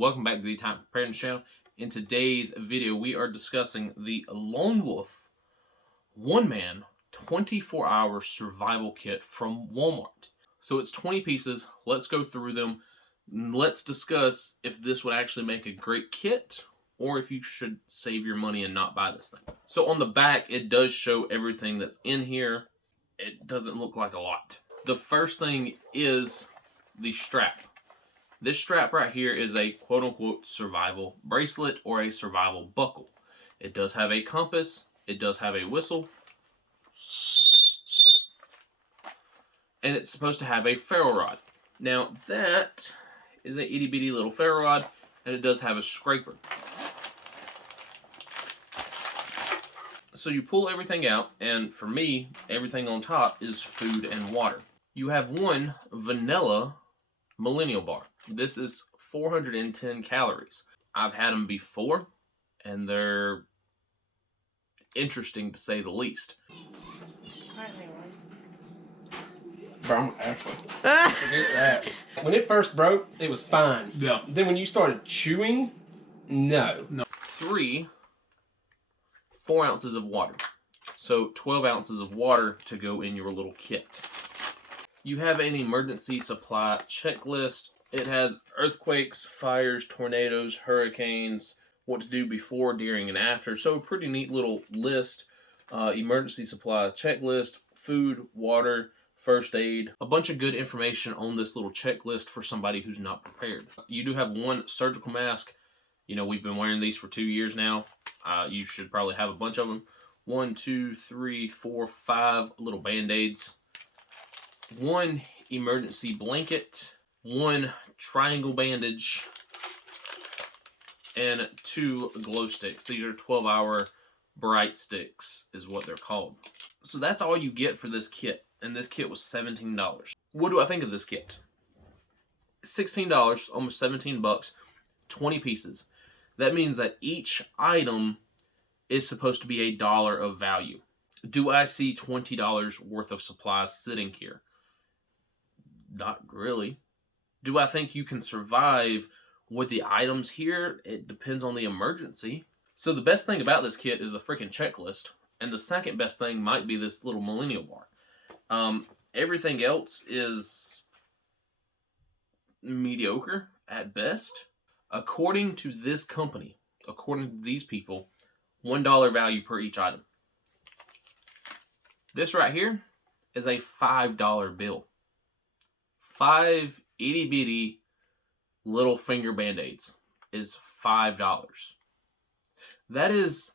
welcome back to the Time Preparedness channel. In today's video, we are discussing the Lone Wolf one-man 24-hour survival kit from Walmart. So it's 20 pieces. Let's go through them. Let's discuss if this would actually make a great kit or if you should save your money and not buy this thing. So on the back, it does show everything that's in here. It doesn't look like a lot. The first thing is the strap. This strap right here is a quote-unquote survival bracelet or a survival buckle. It does have a compass. It does have a whistle. And it's supposed to have a ferro rod. Now that is a itty-bitty little ferro rod, and it does have a scraper. So you pull everything out, and for me, everything on top is food and water. You have one vanilla millennial bar. This is 410 calories. I've had them before, and they're interesting to say the least. Bro, I'm Ashley. Forget that. When it first broke, it was fine. Yeah. Then when you started chewing, no. 4 ounces of water. So 12 ounces of water to go in your little kit. You have an emergency supply checklist. It has earthquakes, fires, tornadoes, hurricanes, what to do before, during, and after. So a pretty neat little list. Emergency supply checklist, food, water, first aid. A bunch of good information on this little checklist for somebody who's not prepared. You do have one surgical mask. You know, we've been wearing these for 2 years now. You should probably have a bunch of them. 1, 2, 3, 4, 5 little Band-Aids. One emergency blanket. One triangle bandage. And 2 glow sticks. These are 12-hour bright sticks is what they're called. So that's all you get for this kit. And this kit was $17. What do I think of this kit? $16, almost 17 bucks, 20 pieces. That means that each item is supposed to be $1 of value. Do I see $20 worth of supplies sitting here? Not really. Do I think you can survive with the items here? It depends on the emergency. So the best thing about this kit is the freaking checklist. And the second best thing might be this little millennial bar. Everything else is mediocre at best. According to this company, according to these people, $1 value per each item. This right here is a $5 bill. 5 itty-bitty little finger Band-Aids is $5. That is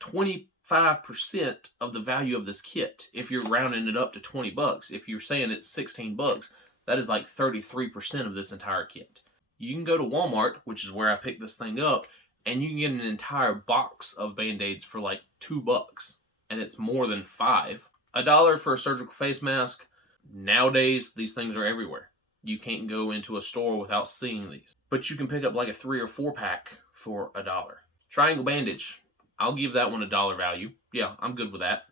25% of the value of this kit. If you're rounding it up to 20 bucks, if you're saying it's 16 bucks, that is like 33% of this entire kit. You can go to Walmart, which is where I picked this thing up, and you can get an entire box of Band-Aids for like 2 bucks. And it's more than 5. $1 for a surgical face mask. Nowadays, these things are everywhere. You can't go into a store without seeing these. But you can pick up like a 3 or 4 pack for $1. Triangle bandage. I'll give that one $1 value. Yeah, I'm good with that.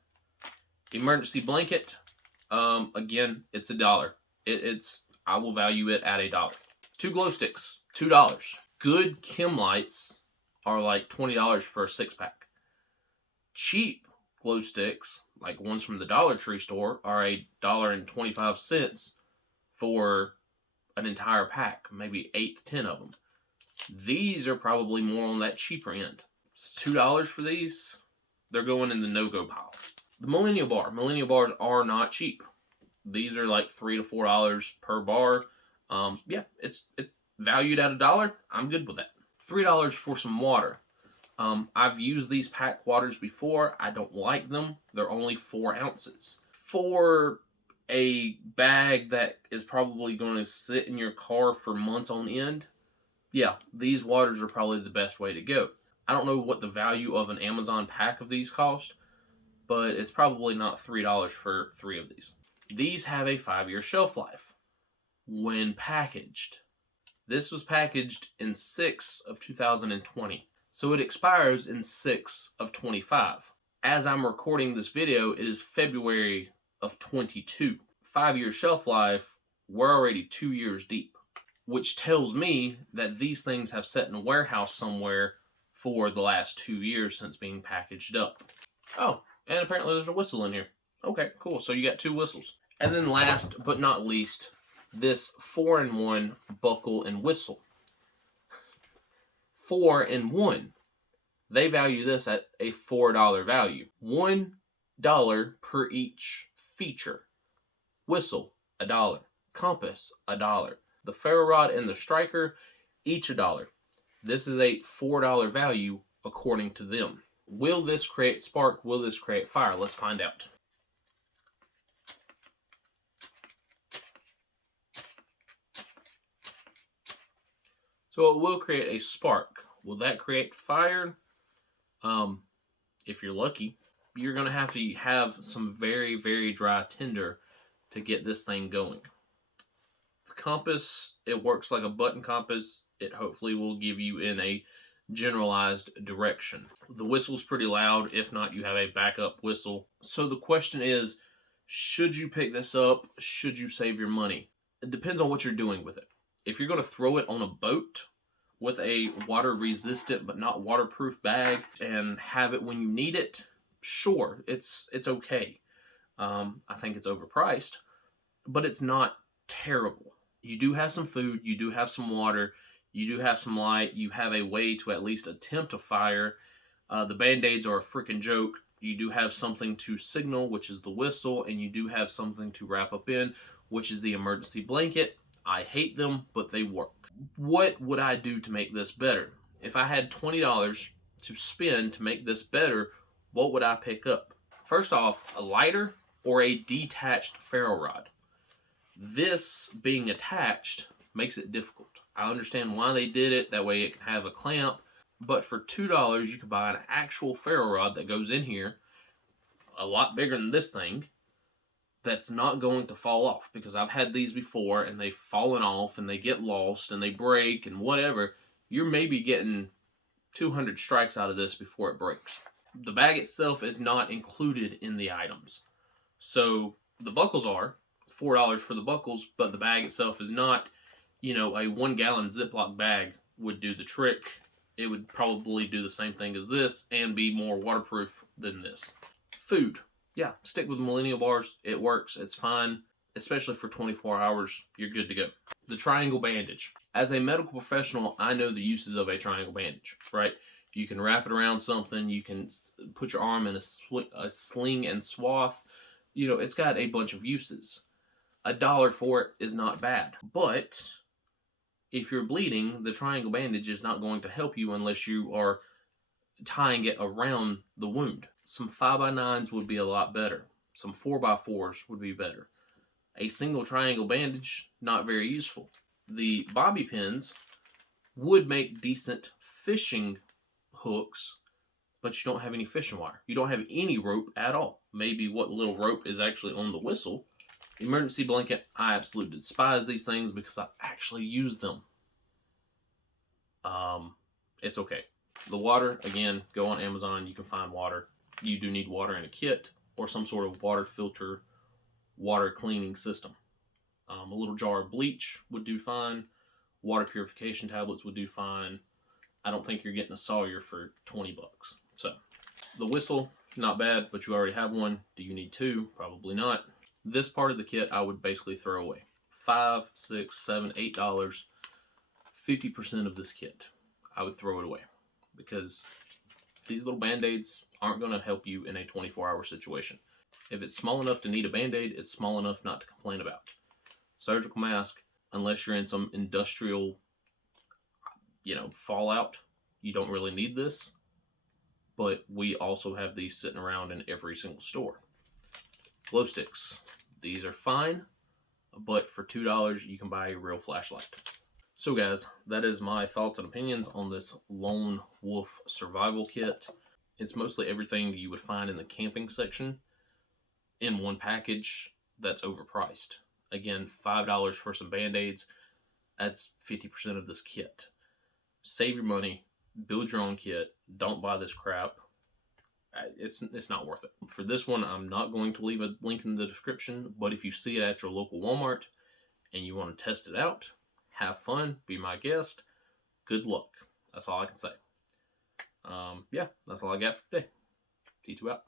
Emergency blanket. Again, it's $1. I will value it at $1. 2 glow sticks, $2. Good chem lights are like $20 for a 6-pack. Cheap glow sticks, like ones from the Dollar Tree store, are $1.25 for an entire pack, maybe 8 to 10 of them. These are probably more on that cheaper end. It's $2 for these. They're going in the no-go pile. The millennial bars are not cheap. These are like $3 to $4 per bar. Yeah, it's valued at $1. I'm good with that. $3 for some water. I've used these pack waters before. I don't like them. They're only 4 ounces. For a bag that is probably going to sit in your car for months on end, yeah, these waters are probably the best way to go. I don't know what the value of an Amazon pack of these cost, but it's probably not $3 for 3 of these. These have a 5-year shelf life when packaged. This was packaged in 6 of 2020. So it expires in 6 of 25. As I'm recording this video, it is February of 22. 5-year shelf life, we're already 2 years deep. which tells me that these things have sat in a warehouse somewhere for the last 2 years since being packaged up. Oh, and apparently there's a whistle in here. Okay, cool. So you got 2 whistles. And then last but not least, this 4-in-1 buckle and whistle. 4-in-1. They value this at a $4 value. $1 per each feature. Whistle, $1. Compass, $1. The ferro rod and the striker, each $1. This is a $4 value according to them. Will this create spark? Will this create fire? Let's find out. So it will create a spark. Will that create fire? If you're lucky, you're going to have some very, very dry tinder to get this thing going. The compass, it works like a button compass. It hopefully will give you in a generalized direction. The whistle's pretty loud. If not, you have a backup whistle. So the question is, should you pick this up? Should you save your money? It depends on what you're doing with it. If you're going to throw it on a boat with a water-resistant but not waterproof bag and have it when you need it, sure, it's okay. I think it's overpriced, but it's not terrible. You do have some food, you do have some water, you do have some light, you have a way to at least attempt a fire. The Band-Aids are a freaking joke. You do have something to signal, which is the whistle, and you do have something to wrap up in, which is the emergency blanket. I hate them, but they work. What would I do to make this better? If I had $20 to spend to make this better, what would I pick up? First off, a lighter or a detached ferro rod. This being attached makes it difficult. I understand why they did it. That way it can have a clamp. But for $2, you can buy an actual ferro rod that goes in here, a lot bigger than this thing, that's not going to fall off, because I've had these before and they've fallen off and they get lost and they break and whatever. You're maybe getting 200 strikes out of this before it breaks. The bag itself is not included in the items. So the buckles are $4 for the buckles, but the bag itself is not. You know, a 1-gallon Ziploc bag would do the trick. It would probably do the same thing as this and be more waterproof than this. Food. Yeah, stick with Millennial bars. It works. It's fine. Especially for 24 hours, you're good to go. The triangle bandage. As a medical professional, I know the uses of a triangle bandage, right? You can wrap it around something. You can put your arm in a sling and swath. You know, it's got a bunch of uses. $1 for it is not bad. But if you're bleeding, the triangle bandage is not going to help you unless you are tying it around the wound. Some 5x9s would be a lot better. Some 4x4s would be better. A single triangle bandage, not very useful. The bobby pins would make decent fishing hooks, but you don't have any fishing wire. You don't have any rope at all. Maybe what little rope is actually on the whistle. Emergency blanket, I absolutely despise these things because I actually use them. It's okay. The water, again, go on Amazon, you can find water. You do need water in a kit or some sort of water filter, water cleaning system. A little jar of bleach would do fine. Water purification tablets would do fine. I don't think you're getting a Sawyer for 20 bucks. So, the whistle, not bad, but you already have one. Do you need 2? Probably not. This part of the kit I would basically throw away. $5, $6, $7, $8, 50% of this kit. I would throw it away because these little Band-Aids aren't going to help you in a 24-hour situation. If it's small enough to need a Band-Aid, it's small enough not to complain about. Surgical mask, unless you're in some industrial, fallout, you don't really need this. But we also have these sitting around in every single store. Glow sticks. These are fine, but for $2, you can buy a real flashlight. So guys, that is my thoughts and opinions on this Lone Wolf Survival Kit. It's mostly everything you would find in the camping section in one package that's overpriced. Again, $5 for some Band-Aids. That's 50% of this kit. Save your money. Build your own kit. Don't buy this crap. It's not worth it. For this one, I'm not going to leave a link in the description, but if you see it at your local Walmart and you want to test it out, have fun, be my guest. Good luck. That's all I can say. Yeah, that's all I got for today. Teach you out.